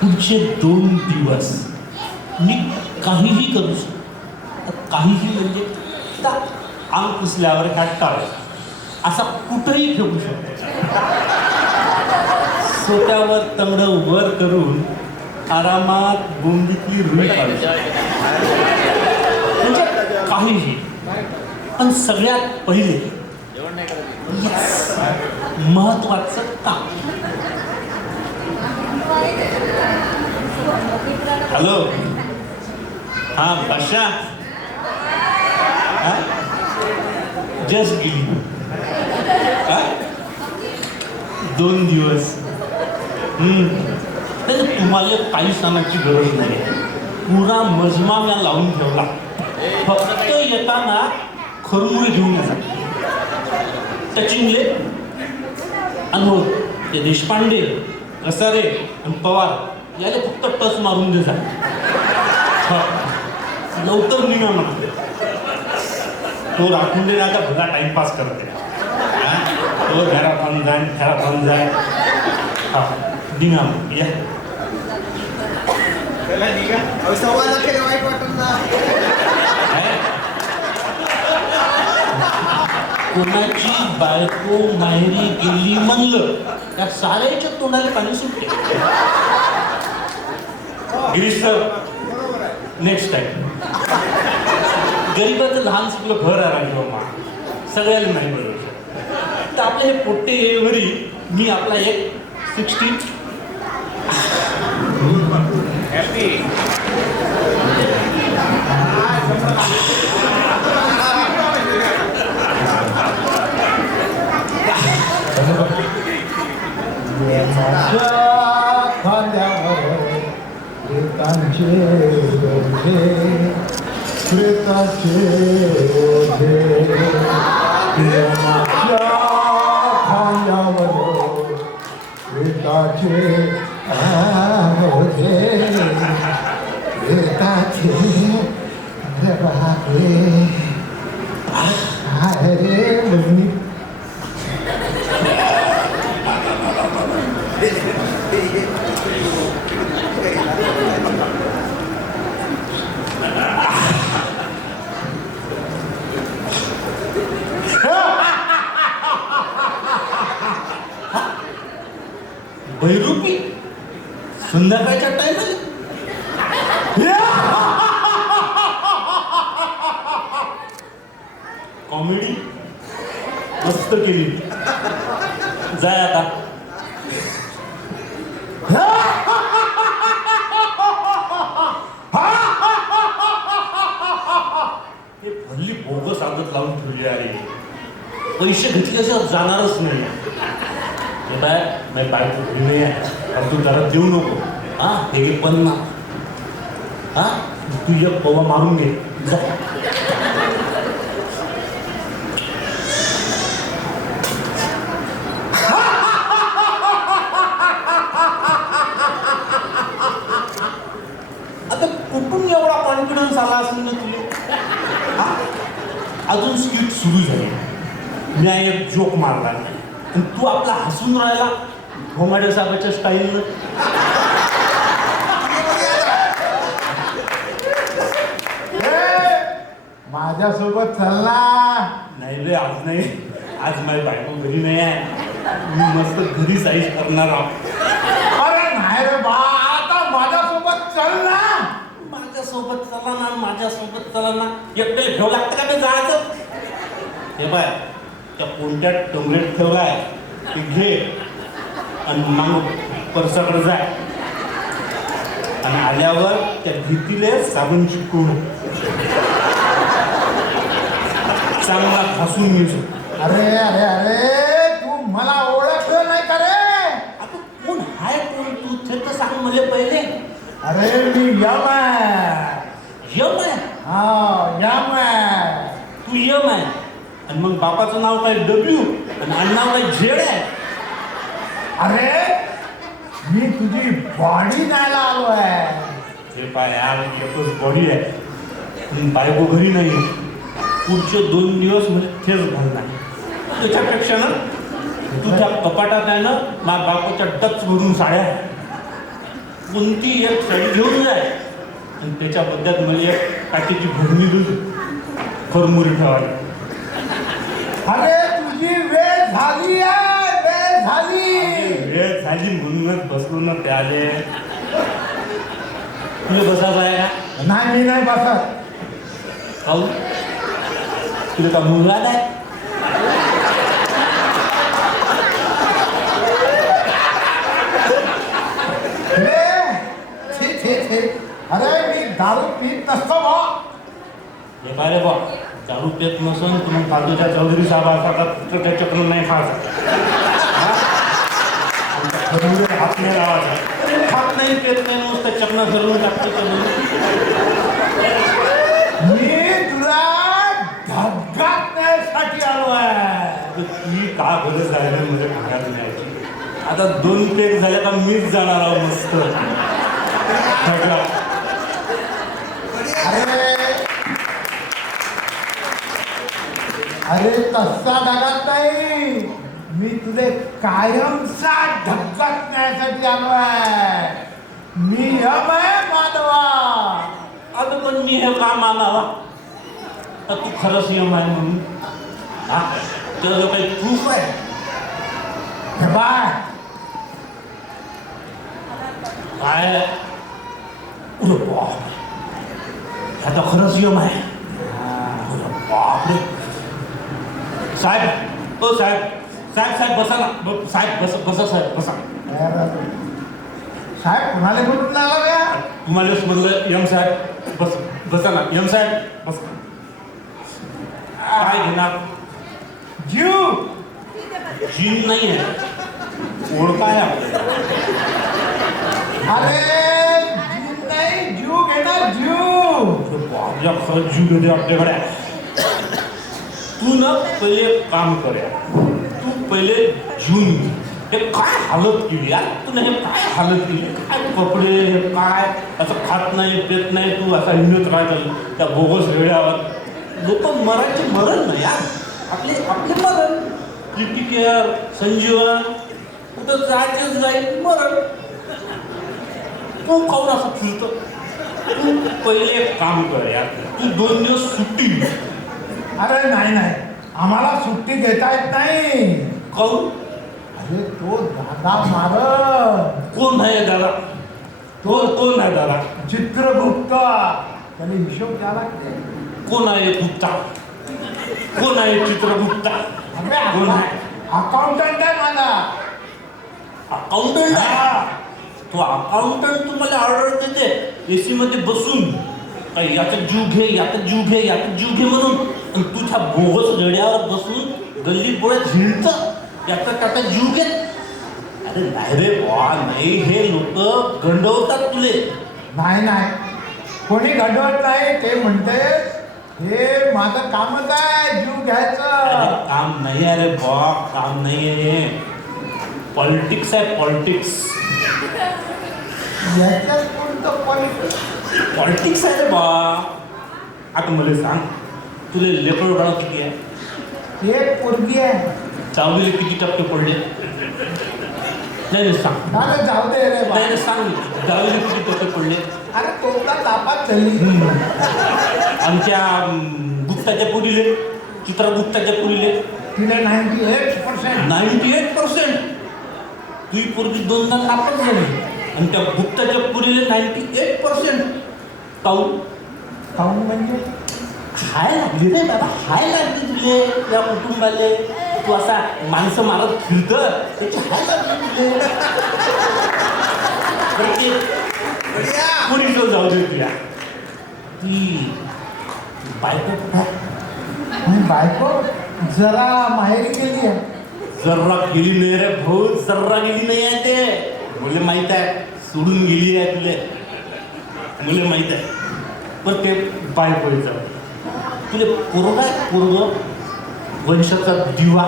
पुढचे 2 दिवस मी काहीही करू शकतो. काहीही म्हणजे त्या अंग पुसल्यावर काटाळ असा कुठंही ठेवू शकतो. सोत्यावर तंगड वर करून आरामात बोंबीतली रुई काढू म्हणजे काहीही. पण सगळ्यात पहिले महत्वाचं काम. हॅलो, हा बादशा, जस्ट गेली. 2 दिवस. तुम्हाला काही सांगण्याची गरज नाही. पुरा मजमा मी लावून ठेवला. फक्त येताना खरमुळे घेऊन येतात. सचिनले अनुभव ते देशपांडे, कसारे आणि पवार याला फक्त टच मारून दे. लवकर निघा म्हणते. तो राखून दे आता भला टाइमपास करते. तो घरात आणून जाय, घरात आणून जाय. हा निघा मग या. कोणाची बायको माहेरी गेली म्हणलं त्या साऱ्याच्या तोंडाला पाणी सुटते. Girish sir, next time. गरीबाचं लहान सुटलं घर आहे बाबा, सगळ्याला नाही बरोबर. तर आपले हे पोट्टे वरी मी आपला एक 60 हॅपी खांद्यावर प्रेतांचे ओझे, प्रेतांचे ओझे. प्रेमाच्या खांद्यावर प्रेताचे ओझे, प्रेताचे बापरे. अरे बहिणी बैरूपी संध्याकाळच्या टाइमला कॉमेडी मस्त केली. जाय आता. हे भल्ली बोगस आदत लावून ठेवली आहे. पैसे घेतल्याशिवाय जाणारच नाही. बायको घरी आहे, तू जरा देऊ नको. हा हे पण ना. हा तू एक पवा मारून घे जा. आता कुठून एवढा कॉन्फिडन्स आला असेल ना तुला? अजून स्किट सुरू झाली. मी एक जोक मारला आणि तू आपला हसून राहिला घोमाड्या साहेबाच्या स्टाईलनं. माझ्यासोबत चालला. नाही रे, आज नाही. आज माझी बायको घरी नाही आहे. मी मस्त घरी साईज करणार आहोत. अरे नाही रे बा, आता माझ्यासोबत चल ना. माझ्यासोबत चला ना, माझ्यासोबत चला ना. एकट्याला ठेव लागतं का ते जायचं? हे बाय, त्या कोणत्या टोंगरेत ठेवलाय ते घे आणि मग परसाकडे जाय. आणि आल्यावर त्या भीतीले साबण चिकवून चांगला घासून घ्यायचो. अरे अरे अरे, तू मला ओळखलं नाही का रे? आता कोण हाय कोण तू ते तर सांग मला पहिले. अरे मी यम आहे. यम आहे? हा यम आहे. तू यम आहे आणि मग बापाचं नाव काय डब्ल्यू आणि आडनाव काय झेड आहे? अरे मी तुझी बॉडी न्यायला आलो आहे. हे पाय यार, एकच बॉडी आहे पण बायको घरी नाही. पुढचे 2 दिवस म्हणजे तेच घालणार. त्याच्यापेक्षा ना तुझ्या कपाटात आहे ना माझ्या बापाच्या टच भरून साड्या. कोणती एक साडी घेऊन जाय आणि त्याच्याबद्दल मला एक काठीची भरणी दूध खरमुरी ठेवायला. अरे तुझी वेळ झाली आहे, वेळ झाली. वेळ झाली म्हणूनच बसलो ना त्याले. तुला बसायचं आहे का? नाही, मी नाही बसत. काहून? तुला का मुलगा आहे? अरे मी दारू पीत नसतो बा. हे काय रे बा, दारू पेत नसून तुम्ही फालतूच्या चौधरी साहेबासारखा चक्र नाही खायचा. हात नाही लावायचा. खात नाही पेत नाही नुसतं चक्र फिरवून टाकतो. मी तुला धक्कात न्यायसाठी आलो आहे. ती का गरज आहे रे मध्ये घरात न्यायची? आता 2 पेक झाल्या का मीच जाणार आहोत मस्त. अरे तसा धगात नाही, मी तुझे कायमचा धक्कात न्यायसाठी आलो आहे. नियम आहे मानवा. आता पण मी हे का मानावा? तर तू खरंच नियम आहे म्हणून हा तुझं काही प्रूफ आहे? हे बाय काय? अरे बाप, ह्याचा खरंच नियम आहे. अरे बापरे. साहेब, ओ साहेब, साहेब साहेब बसा ना. साहेब बसा साहेब बसा. साहेब कुणाला बोलून आला का? तुम्हालाच म्हणलं यम साहेब बसा ना. यम साहेब बस. काय घेणार? जीव. जीव नाही आहे, ओळख आहे आपल्याला. अरे जीव नाही, जीव घेणार जीव. आपल्या खरंच जीव घेते आपल्याकडे. तू ना पहिले एक काम कर यार. तू पहिले जीवन घे. हे काय हालत केली यार तू. हे काय हालत केली? काय कपडे, हे काय असं खात नाही पेत नाही तू, असा हिंडत राहतो त्या बोगस वेळावर. लोक मराठी मरण ना यार. आपले मरण. क्रिटिकेअर, संजीवन, कुठं जायचं जाईल मरण. तू काऊन असं फिरतो? तू पहिले एक काम कर यार. तू 2 दिवस सुट्टी घे. अरे नाही नाही, आम्हाला सुट्टी देता येत नाही. काऊन? अरे तो दादा मारत. कोण आहे दादा? कोण आहे दादा? चित्रगुप्त. त्याने हिशोब द्यावा लागते. कोण आहे गुप्ता? कोण आहे चित्रगुप्ता? कोण आहे? अकाउंटंट आहे माझा. अकाउंटंट आहे? तो अकाउंटंट तुम्हाला ऑर्डर देते एसी मध्ये बसून काही याचा जीव घे, याचा जीव घे, याचा जीव घे म्हणून. आणि तू त्या बोगस रेड्यावर बसून गल्ली बोळ्यात हिंडत याचा त्याचा जीव घेत. अरे नाही रे वा, नाही. हे लोक गंडवतात तुले. नाही नाही, कोणी घडवत नाही. ते म्हणते हे माझं कामच आहे जीव घ्यायचं. काम नाही आहे रे बा, काम नाही आहे. पॉलिटिक्स आहे, पॉलिटिक्स. याच्यात कोणतं पॉलिटिक्स? पॉलिटिक्स आहे रे बा. आता मला सांग, तुला लेकर बाळ किती आहे? एक पोरगी आहे. 4वीला किती टक्के पडले? नाही सांग. अरे जाऊ दे रे बा. नाही सांग, 10वीला किती टक्के पडले? अरे तो का तापात चालली. आमच्या गुप्ताच्या पुरीले, चित्रगुप्ताच्या पुरीले तिने 98%. 98%. तुझी पोरगी 2दा नापास झाली आणि त्या गुप्ताच्या पुरीले 98%. काऊन? काऊन म्हणजे? हाय लागली रे बाबा, हाय लागली तुले या कुटुंबाले. तू असा माणसं मारत फिरत त्याची हाय लागली तुले. पुरी तो जाऊ दे तुला. ती बायको आणि बायको जरा माहेरी गेली आहे. जर्रा गेली नाही रे भाऊ, जर्रा गेली नाही आहे. ते मुले माहीत आहे, सोडून गेली आहे तुले. मुले माहीत आहे. पण ते बायकोचं तुले पोरगा आहे, पोरग वंशाचा दिवा.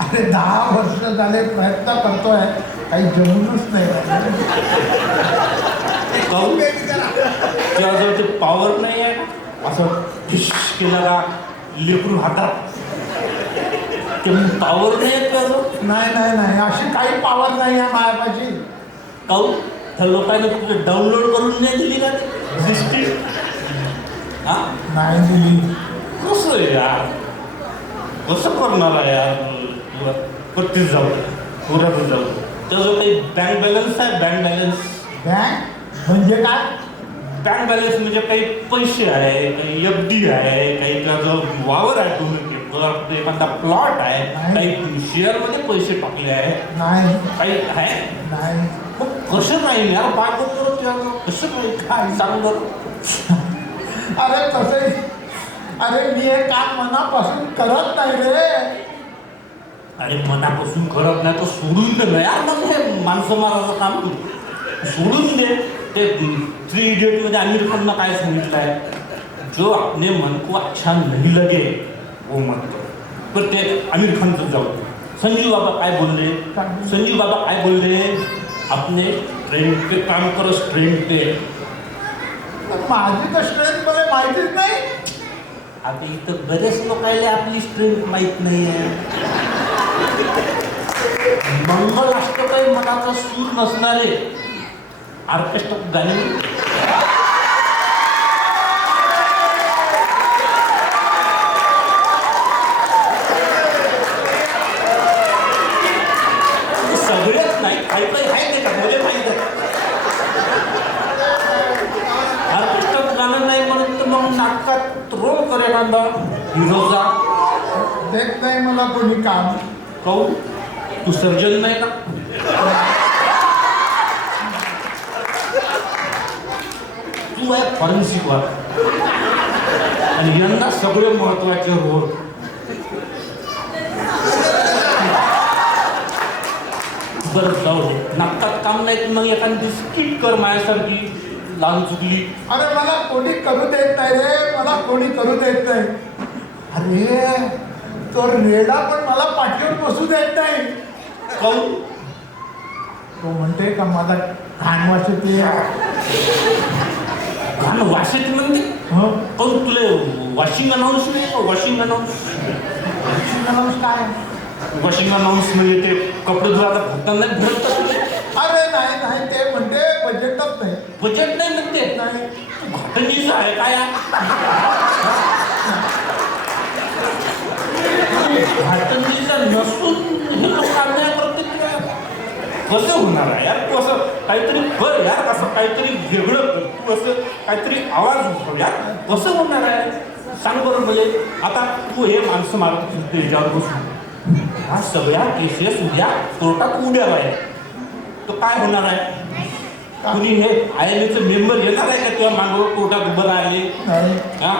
अरे 10 वर्ष झाले प्रयत्न करतोय, काही जमूनच नाही. काहून? त्याजवळ ते पॉवर नाही आहे. असं फिश केलं का लेकरू हातात, ते पॉवर नाही आहे त्याजवळ. नाही नाही नाही, अशी काही पावर नाही आहे मायापाशी. काहून? त्या लोकांनी तुला डाउनलोड करून नाही दिली का सिस्टीम? हा नाही दिली. कसं यार, कसं करणार आहे यार? पत्तीस जाऊ पुरात जाऊ. त्याचं काही बँक बॅलन्स आहे? बँक बॅलन्स बँक म्हणजे काय? बँक बॅलन्स म्हणजे काही पैसे आहे, काही FD आहे, काही त्याचं वावर आहे, तुम्ही एखादा प्लॉट आहे, काही शेअरमध्ये पैसे टाकले आहे, नाही. काही आहे? नाही. मग कसं नाही यार? बायको करत यार कसं नाही? काय सांग बरं. अरे तसं, अरे मी हे काम मनापासून करत नाही रे. अरे मनापासून करत नाही तर सोडून दे ना यार. मग हे माणसं मारायचं काम सोडून दे. ते 3 इडियट मध्ये आमिर खाननं काय सांगितलं आहे? जो अपने मन को अच्छा नहीं लगे वो मत करो. पण ते आमिर खानचं जाऊ. संजीव बाबा काय बोलले? संजीव बाबा काय बोलले? अपने स्ट्रेंथ पे काम करो, स्ट्रेंथ पे. माझी तर स्ट्रेंथ मला माहितीच नाही. आता इथं बरेच लोकांना आपली स्ट्रेंथ माहीत नाही आहे. मंगलाष्टकाई मनाचा सूर नसणारे ऑर्केस्ट्रा गाणे सगळेच नाही, काही काही आहे का म्हणजे माहीत आहे. ऑर्केस्ट्रा गाणं नाही म्हणून तर मग नाटकात रोल करे कांदा हिरोचा देत नाही मला कोणी काम. काहून? तू सर्जन नाही का? तू आहे फॉरेन्सिक वर्क आणि यांना सगळे महत्वाचे रोल. बरं जाऊ दे, नाटकात काम नाही मग एखादी स्किट कर माझ्यासारखी लहान चुकली. अरे मला कोणी करू देत नाही रे, मला कोणी करू देत नाही. अरे तो रेडा पण मला पाठीवर बसू देत नाही. काहून? तो म्हणते का माझा घाण वाचते. गाणं वाशायची म्हणते? काहून तुला वॉशिंग अनाऊन्स नाही का? वॉशिंग अनाऊन्स काय? वॉशिंग अनाऊन्स म्हणजे ते कपडे धुवायला फुटतात नाही भरत का तुला? अरे नाही नाही, ते म्हणते बजेटच नाही. बजेट नाही म्हणते? नाही. घटनेचं आहे काय? घटनेचा नसून हे लोक अन्याय करते. कसं होणार आहे यार? तू असं काहीतरी कर यार, असं काहीतरी वेगळं कर. तू असं काहीतरी आवाज उठव यार. कसं होणार आहे सांग बरं. म्हणजे आता तू हे माणसं मारत त्याच्यावर बसून ह्या सगळ्या केसेस उद्या कोर्टात उद्या आहे तर काय होणार आहे? कुणी हे ILAचे मेंबर येणार आहे का तेव्हा मागं कोर्टात उभं राहिले? हा,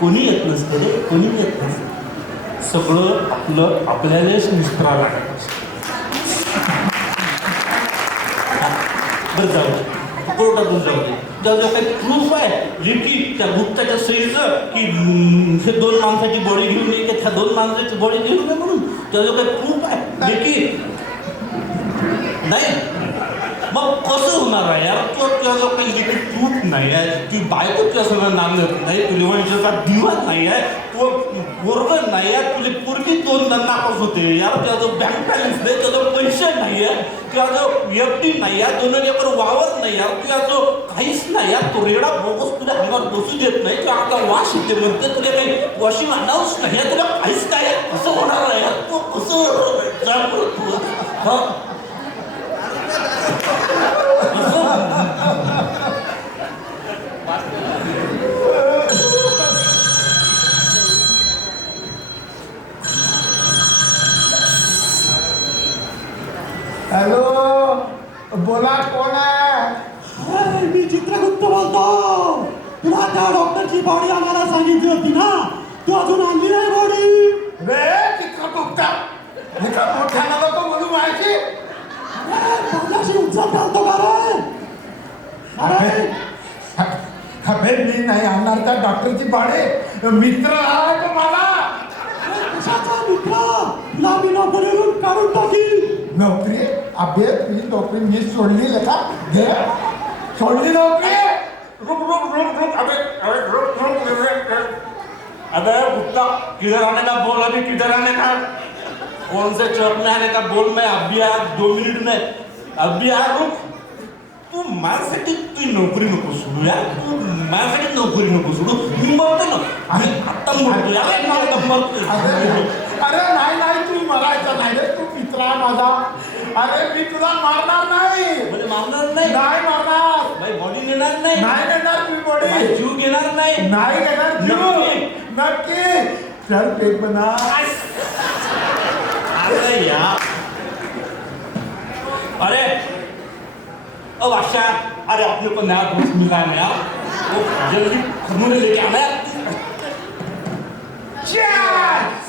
कोणी येत नसतं रे, कोणी येत नसतं. सगळं आपलं आपल्यालाच निष्ठरावं लागत. बरं जाऊ दे, कोर्टातून जाऊ दे. त्याचं काही प्रूफ आहे लिखी त्या गुप्ताच्या सहीचं की हे 2 माणसाची बॉडी घेऊन ये की त्या 2 माणसाची बॉडी घेऊन ये म्हणून? त्याचं काही प्रूफ आहे लिखी? नाही. मग कसं होणार आहे यार? तुझं काही लिखी प्रूफ नाही आहे. ती बायको तुझ्या सगळं नांदत नाही, तुला वंशाचा दिवा नाही आहे, तू पोरग नाही आहे, तुझी पोरगी 2दा नापास होते यार. त्याचं बँक बॅलन्स नाही, त्याचं पैसे नाही आहे, त्याचं FD नाही आहे, 2 एकर वावर नाही यार, तुझ्याचं काहीच नाही यार. तो रेडा बोगस तुझ्या अंगावर बसू देत नाही, तुझ्या अंगावर वास येते म्हणते, तुला काही वॉशिंग अनाऊन्स नाही आहे, तुला काहीच नाही आहे. कसं होणार आहे यार? तू कसं हॅलो, बोला, कोण आहे? मी चित्रगुप्त बोलतो. तुला त्या डॉक्टरची बॉडी आम्हाला सांगितली होती ना, तू अजून आणली नाही बॉडी. रे चित्रगुप्त, इथं मोठ्याला लोक बोलू माहिती. माझ्याशी उत्सव घालतो का रे? अरे अबे मी नाही आणणार त्या डॉक्टरची बॉडी. मित्र आहे तो मला. कशाचा मित्र? तुला मी नोकरीवरून काढून टाकील. नोकरी? अबे तुझी नोकरी मी सोडली का? घे, सोडली नोकरी. रुक रुक रुक रुक. अबे रुक रुक. अबे गुप्ता, किधर आने का बोल, अभी किधर आने का? कौन से चौक में आने का बोल? मैं अभी आया 2 मिनट में, अभी आया. रुक तू माझ्यासाठी तुझी नोकरी नको सोडू यार, तू माझ्यासाठी नोकरी नको सोडू. मी मरतो ना, आणि आता मरतो यार, आता मरतो. अरे नाही नाही, तू मरायचा नाही रे, तू मित्र आहे माझा. अरे मी तुला मारणार नाही. म्हणजे मारणार नाही, नाही मारणार. बाई बॉडी नेणार नाही, नाही देणार मी बॉडी. बाई जीव घेणार नाही. नाही देणार जीव. नक्की चल पेपना. अरे यार, अरे अब आशा, अरे अपने को नया दोस्त मिला है यार, वो जल्दी खनूने लेके आना यार. Cheers!